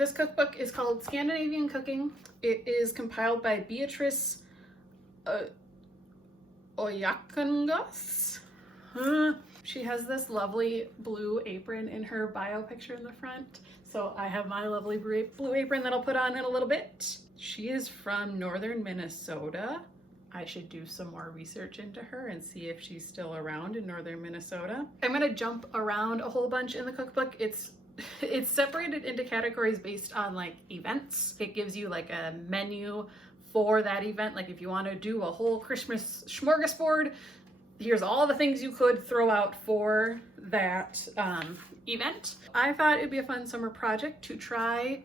This cookbook is called Scandinavian Cooking. It is compiled by Beatrice Oyakungas. She has this lovely blue apron in her bio picture in the front. So I have my lovely blue apron that I'll put on in a little bit. She is from northern Minnesota. I should do some more research into her and see if she's still around in northern Minnesota. I'm gonna jump around a whole bunch in the cookbook. It's separated into categories based on like events. It gives you like a menu for that event. Like if you want to do a whole Christmas smorgasbord, here's all the things you could throw out for that event. I thought it'd be a fun summer project to try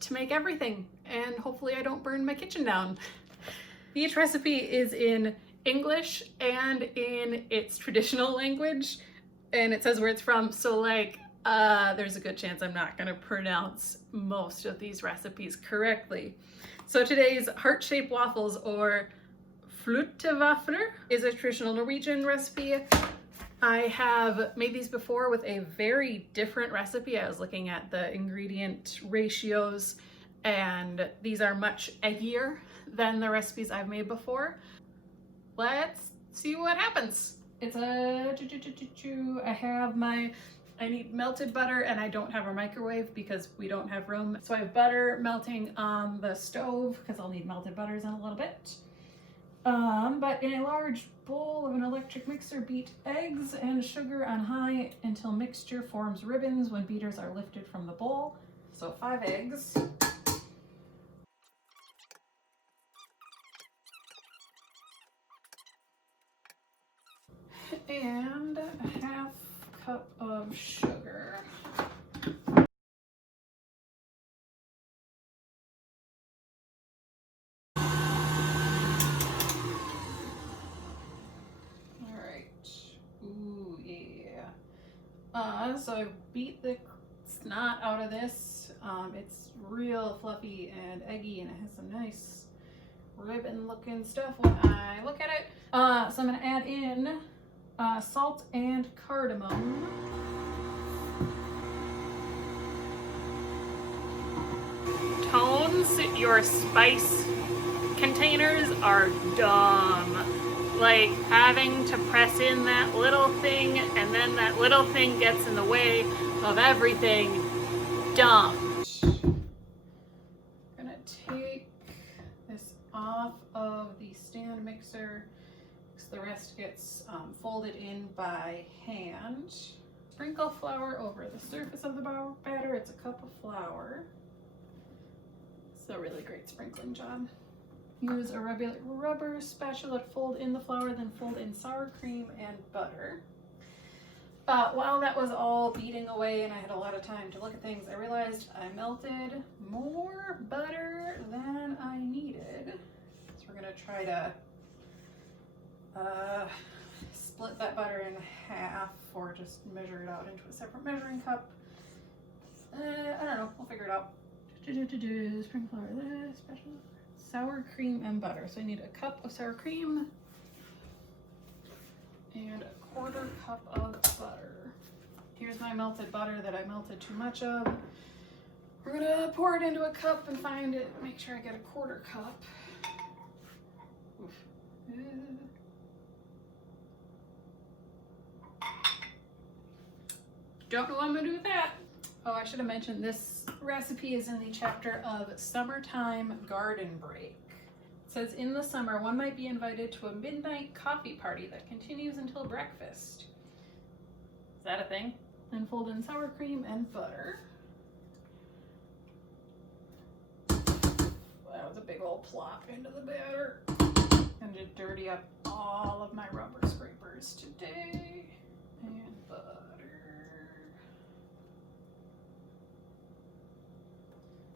to make everything, and hopefully I don't burn my kitchen down. Each recipe is in English and in its traditional language, and it says where it's from, so like there's a good chance I'm not gonna pronounce most of these recipes correctly. So today's heart-shaped waffles, or flutevafler, is a traditional Norwegian recipe. I have made these before with a very different recipe. I was looking at the ingredient ratios, and these are much eggier than the recipes I've made before. Let's see what happens. It's I need melted butter, and I don't have a microwave because we don't have room. So I have butter melting on the stove because I'll need melted butters in a little bit. But in a large bowl of an electric mixer, beat eggs and sugar on high until mixture forms ribbons when beaters are lifted from the bowl. So 5 eggs. And a half cup of sugar. So I beat the snot out of this. It's real fluffy and eggy, and it has some nice ribbon looking stuff when I look at it. So I'm gonna add in salt and cardamom. Tones, your spice containers are dumb. Like having to press in that little thing, and then that little thing gets in the way of everything. Dumb. I'm gonna take this off of the stand mixer because the rest gets folded in by hand. Sprinkle flour over the surface of the batter. It's a cup of flour. It's a really great sprinkling job. Use a rubber spatula to fold in the flour, then fold in sour cream and butter. While that was all beating away and I had a lot of time to look at things, I realized I melted more butter than I needed. So we're gonna try to split that butter in half, or just measure it out into a separate measuring cup. I don't know, we'll figure it out. Spring flour, special. Sour cream and butter. So I need a cup of sour cream and a 1/4 cup of butter. Here's my melted butter that I melted too much of. We're gonna pour it into a cup and find it, make sure I get a 1/4 cup. Oof. Don't know what I'm gonna do with that. Oh, I should have mentioned this recipe is in the chapter of Summertime Garden Break. It says, in the summer, one might be invited to a midnight coffee party that continues until breakfast. Is that a thing? Then fold in sour cream and butter. That was a big old plop into the batter. I'm gonna dirty up all of my rubber scrapers today. And butter.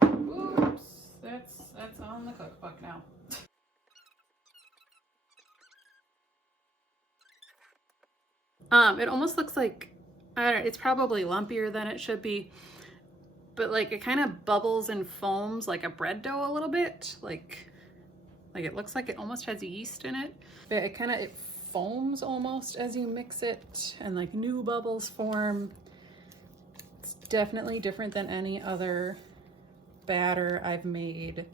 Oops, that's on the cookbook now. It almost looks like, I don't know, it's probably lumpier than it should be, but like it kind of bubbles and foams like a bread dough a little bit. Like it looks like it almost has yeast in it. But it foams almost as you mix it, and like new bubbles form. It's definitely different than any other batter I've made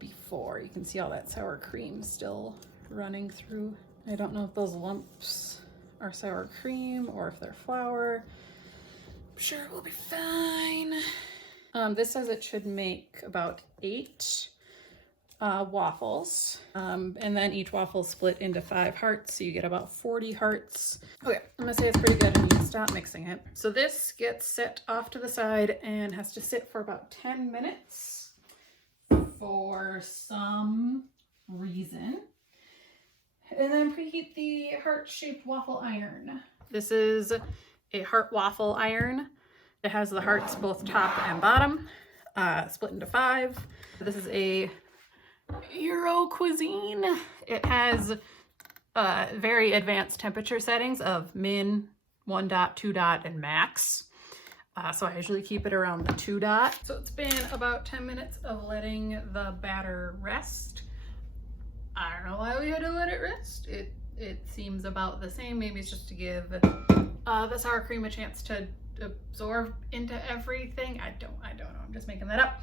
before. You can see all that sour cream still running through. I don't know if those lumps are sour cream or if they're flour. I'm sure it will be fine. This says it should make about 8 waffles, and then each waffle split into 5 hearts, so you get about 40 hearts. Okay, I'm gonna say it's pretty good. I need to stop mixing it. So this gets set off to the side and has to sit for about 10 minutes for some reason. And then preheat the heart-shaped waffle iron. This is a heart waffle iron. It has the hearts both top and bottom, split into 5. This is a Euro cuisine. It has very advanced temperature settings of min, 1 dot, 2 dot, and max. So I usually keep it around the 2 dot. So it's been about 10 minutes of letting the batter rest. I don't know why we had to let it rest. It seems about the same. Maybe it's just to give the sour cream a chance to absorb into everything. I don't know. I'm just making that up.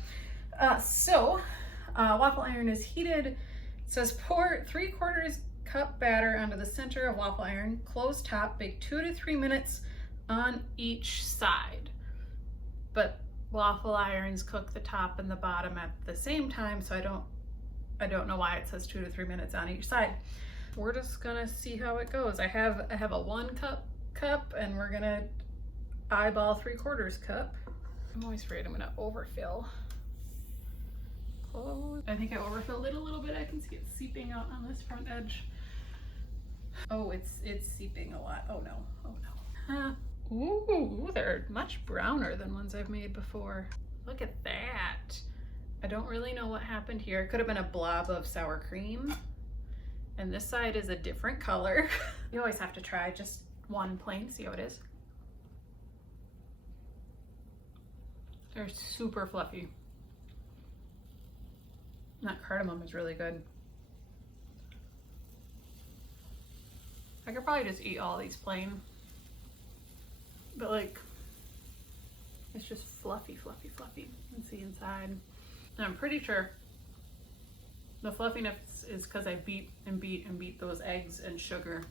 Waffle iron is heated. It says pour 3/4 cup batter onto the center of waffle iron. Close top. Bake 2 to 3 minutes on each side. But waffle irons cook the top and the bottom at the same time, so I don't know why it says 2 to 3 minutes on each side. We're just gonna see how it goes. I have a 1 cup, and we're gonna eyeball 3/4 cup. I'm always afraid I'm gonna overfill. Close. I think I overfilled it a little bit. I can see it seeping out on this front edge. Oh, it's seeping a lot. Oh no, oh no. Ooh, they're much browner than ones I've made before. Look at that. I don't really know what happened here. It could have been a blob of sour cream. And this side is a different color. You always have to try just one plain, see how it is. They're super fluffy. That cardamom is really good. I could probably just eat all these plain. But like, it's just fluffy, fluffy, fluffy. You can see inside. And I'm pretty sure the fluffiness is because I beat and beat and beat those eggs and sugar,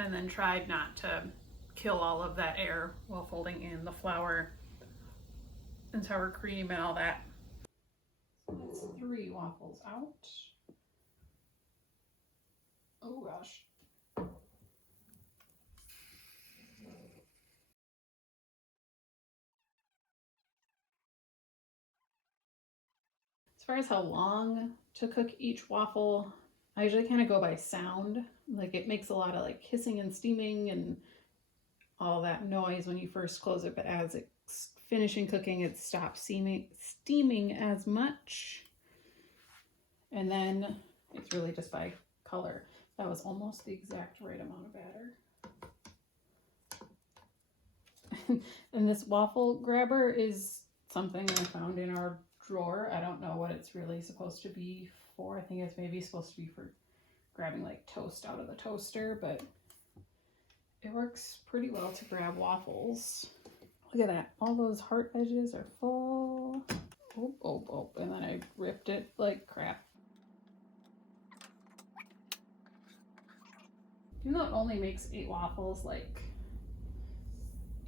and then tried not to kill all of that air while folding in the flour and sour cream and all that. That's 3 waffles out. Oh gosh. As far as how long to cook each waffle, I usually kind of go by sound. Like, it makes a lot of like hissing and steaming and all that noise when you first close it, but as it's finishing cooking, it stops steaming as much. And then it's really just by color. That was almost the exact right amount of batter. And this waffle grabber is something I found in our drawer. I don't know what it's really supposed to be for. I think it's maybe supposed to be for grabbing like toast out of the toaster, but it works pretty well to grab waffles. Look at that. All those heart edges are full. Oh, oh, oh. And then I ripped it like crap. Even though it only makes 8 waffles, like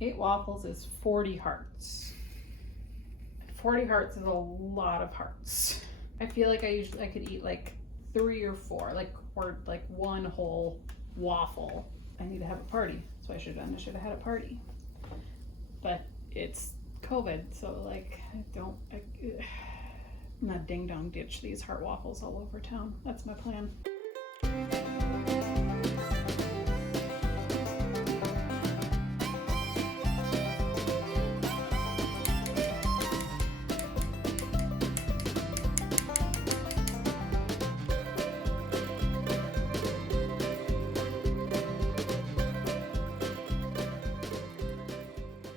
8 waffles is 40 hearts. 40 hearts is a lot of hearts. I feel like I could eat like 3 or 4, or like 1 whole waffle. I need to have a party. That's what I should have done. I should have had a party. But it's COVID, so like I'm gonna ding dong ditch these heart waffles all over town. That's my plan.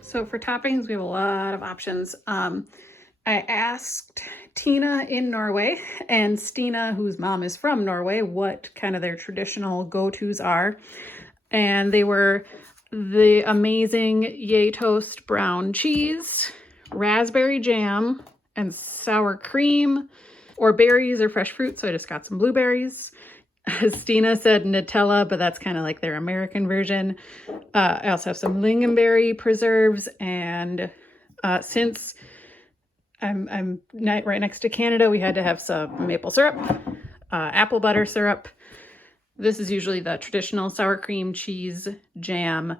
So for toppings, we have a lot of options. I asked Tina in Norway and Stina, whose mom is from Norway, what kind of their traditional go-tos are. And they were the amazing Yay Toast brown cheese, raspberry jam and sour cream, or berries or fresh fruit, so I just got some blueberries. Stina said Nutella, but that's kind of like their American version. I also have some lingonberry preserves, and since I'm right next to Canada, we had to have some maple syrup, apple butter syrup. This is usually the traditional sour cream, cheese, jam,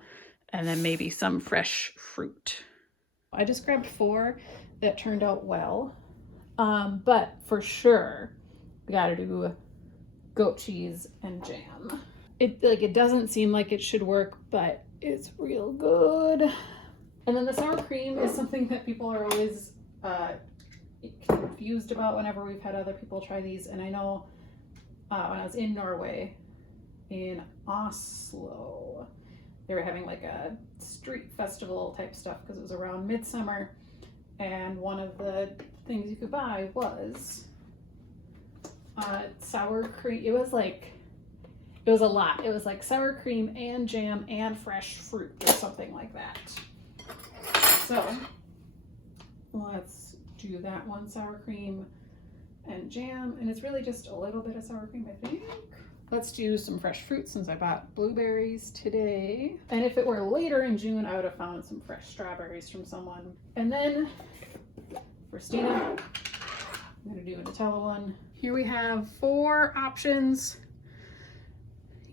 and then maybe some fresh fruit. I just grabbed 4 that turned out well, but for sure we gotta do goat cheese and jam. It doesn't seem like it should work, but it's real good. And then the sour cream is something that people are always confused about whenever we've had other people try these. And I know when I was in Norway, in Oslo, they were having like a street festival type stuff because it was around midsummer, and one of the things you could buy was sour cream. It was a lot. It was like sour cream and jam and fresh fruit or something like that. So let's do that one, sour cream and jam, and it's really just a little bit of sour cream, I think. Let's do some fresh fruit since I bought blueberries today. And if it were later in June, I would have found some fresh strawberries from someone. And then for Stina, I'm gonna do a Nutella one. Here we have 4 options: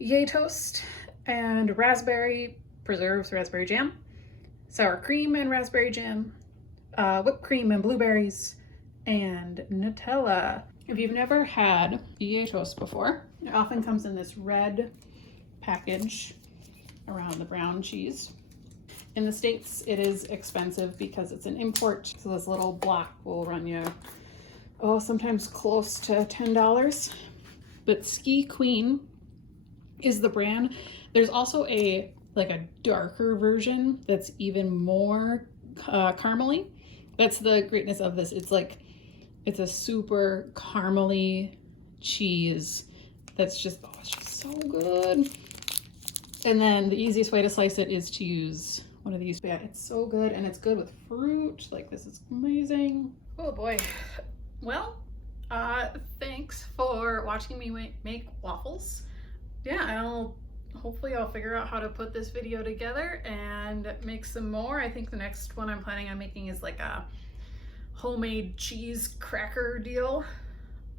yay toast and raspberry preserves, raspberry jam, sour cream and raspberry jam, whipped cream and blueberries, and Nutella. If you've never had yay toast before, it often comes in this red package around the brown cheese. In the States, it is expensive because it's an import. So this little block will run you, sometimes close to $10. But Ski Queen is the brand. There's also a darker version that's even more caramely. That's the greatness of this. It's a super caramely cheese that's just, it's just so good. And then the easiest way to slice it is to use one of these. But yeah, it's so good, and it's good with fruit. Like, this is amazing. Oh boy. Well, thanks for watching me make waffles. Yeah, hopefully I'll figure out how to put this video together and make some more. I think the next one I'm planning on making is like a homemade cheese cracker deal.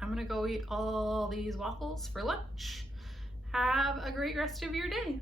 I'm gonna go eat all these waffles for lunch. Have a great rest of your day.